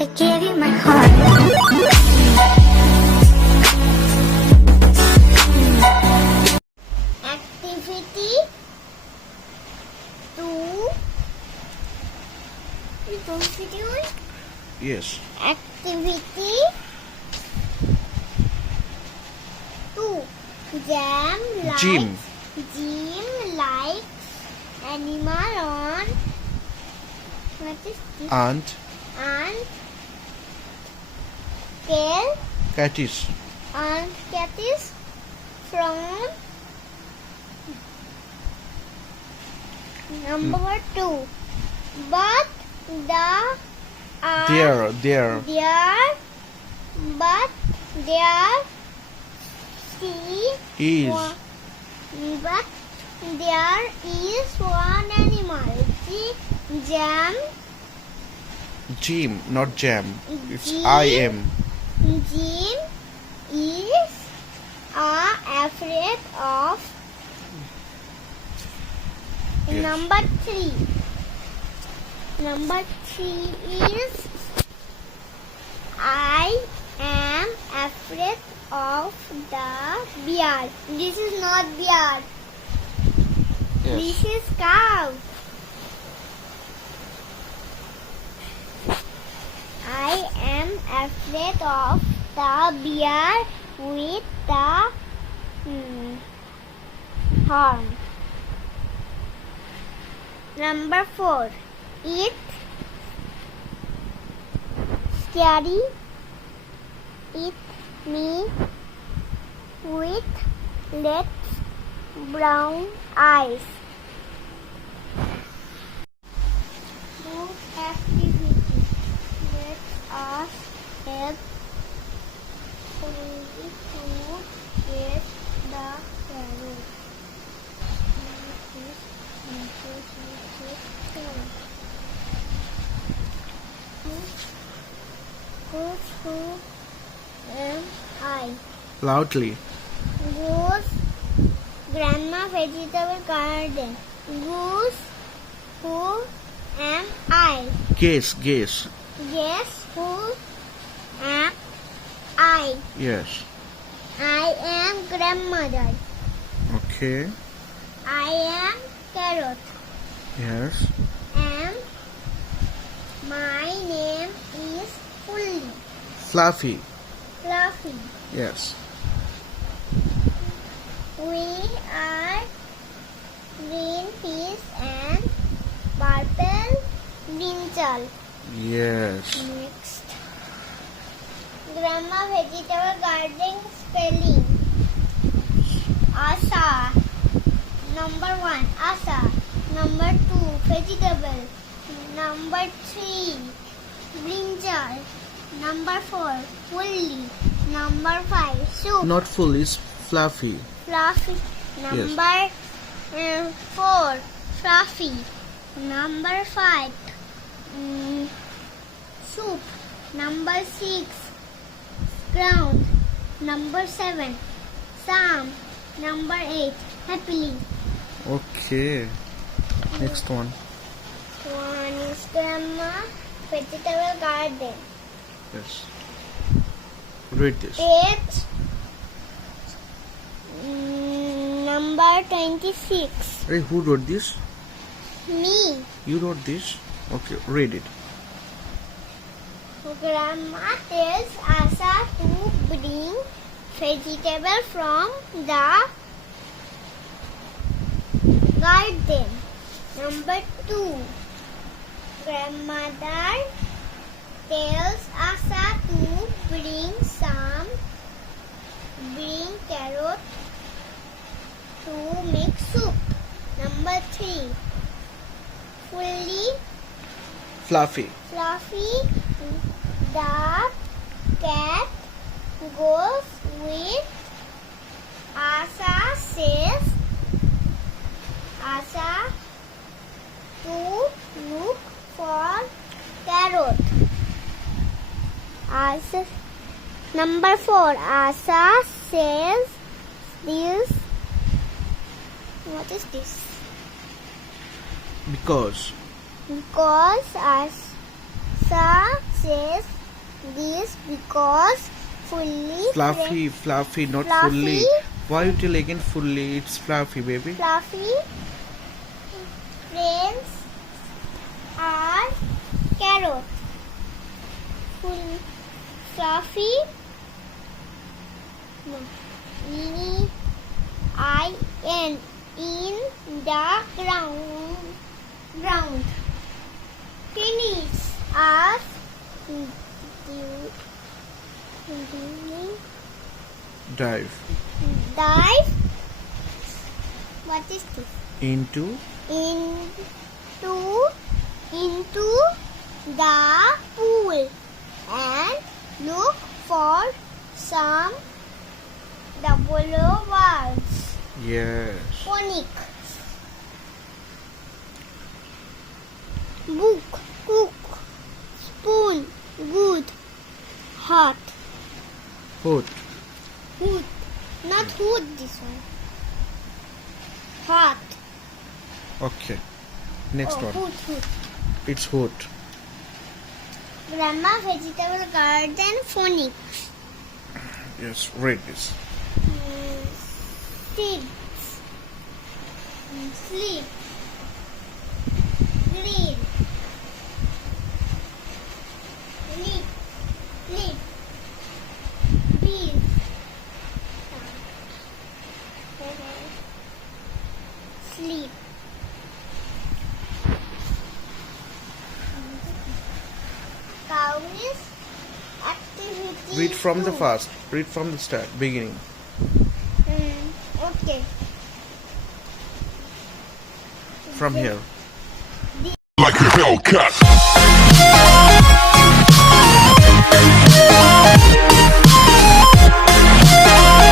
I gave you my heart. Activity 2. You don't video it? Yes. Activity 2. Jim likes animal on what is this? Ant. Catfish. And catfish from number 2. But there is one animal. Jim, not jam. It's I-M. Jim is afraid of. Yes. Number 3 is I am afraid of the bear. This is not bear. Yes. This is cow. I am afraid of the bear with the horn. Number 4. It scary. It me with red brown eyes. Good activity. Let us help Cambly to get the carrot. Who am I? Loudly. Goose, grandma vegetable garden. Goose, who am I? Guess. Guess who am I? Yes. I am grandmother. Okay. I am carrot. Yes. And my name is Fluffy. Yes. Yes. We are green fish and purple brinjal. Yes. Next. Grandma vegetable garden spelling. Asa. Number 1, asa. Number 2, vegetable. Number 3, brinjal. Number 4, fully. Number 5, soup. Not full, it's fluffy. Fluffy. Number 4, fluffy. Number 5, soup. Number 6, ground. Number 7, Sam. Number 8, happily. Okay. Next one. One is grandma vegetable garden. Yes. Read this. Page number 26. Hey, who wrote this? Me. You wrote this? Okay, read it. Grandma tells Asa to bring vegetable from the garden. Number 2. Grandmother tells Asa to bring carrot to make soup. Number 3. Fluffy. The cat goes with Asa says Asa to look for carrot. Number 4. Asa says this. What is this? Because Asa says this because Fluffy, not Fluffy. fully. Why you tell again fully? It's fluffy, baby. Fluffy friends are carrot. Fluffy no. E-I-N in the ground. Tennis are Dive dive. What is this? into Into the pool and look for some double words. yes. Phonic. Book, cook, spoon, good, hot, Hood. hood, not hood this one. Hot. Okay. Next one. Hood. It's hood. Grammar, vegetable garden, phonic. Yes. Read this. Seeds. Sleep. Green. Leap. Leap. Bees. Sleep. Cows. Activity. Read from the 2. first. Read from the start. Beginning. Okay. From here. Like a Hellcat.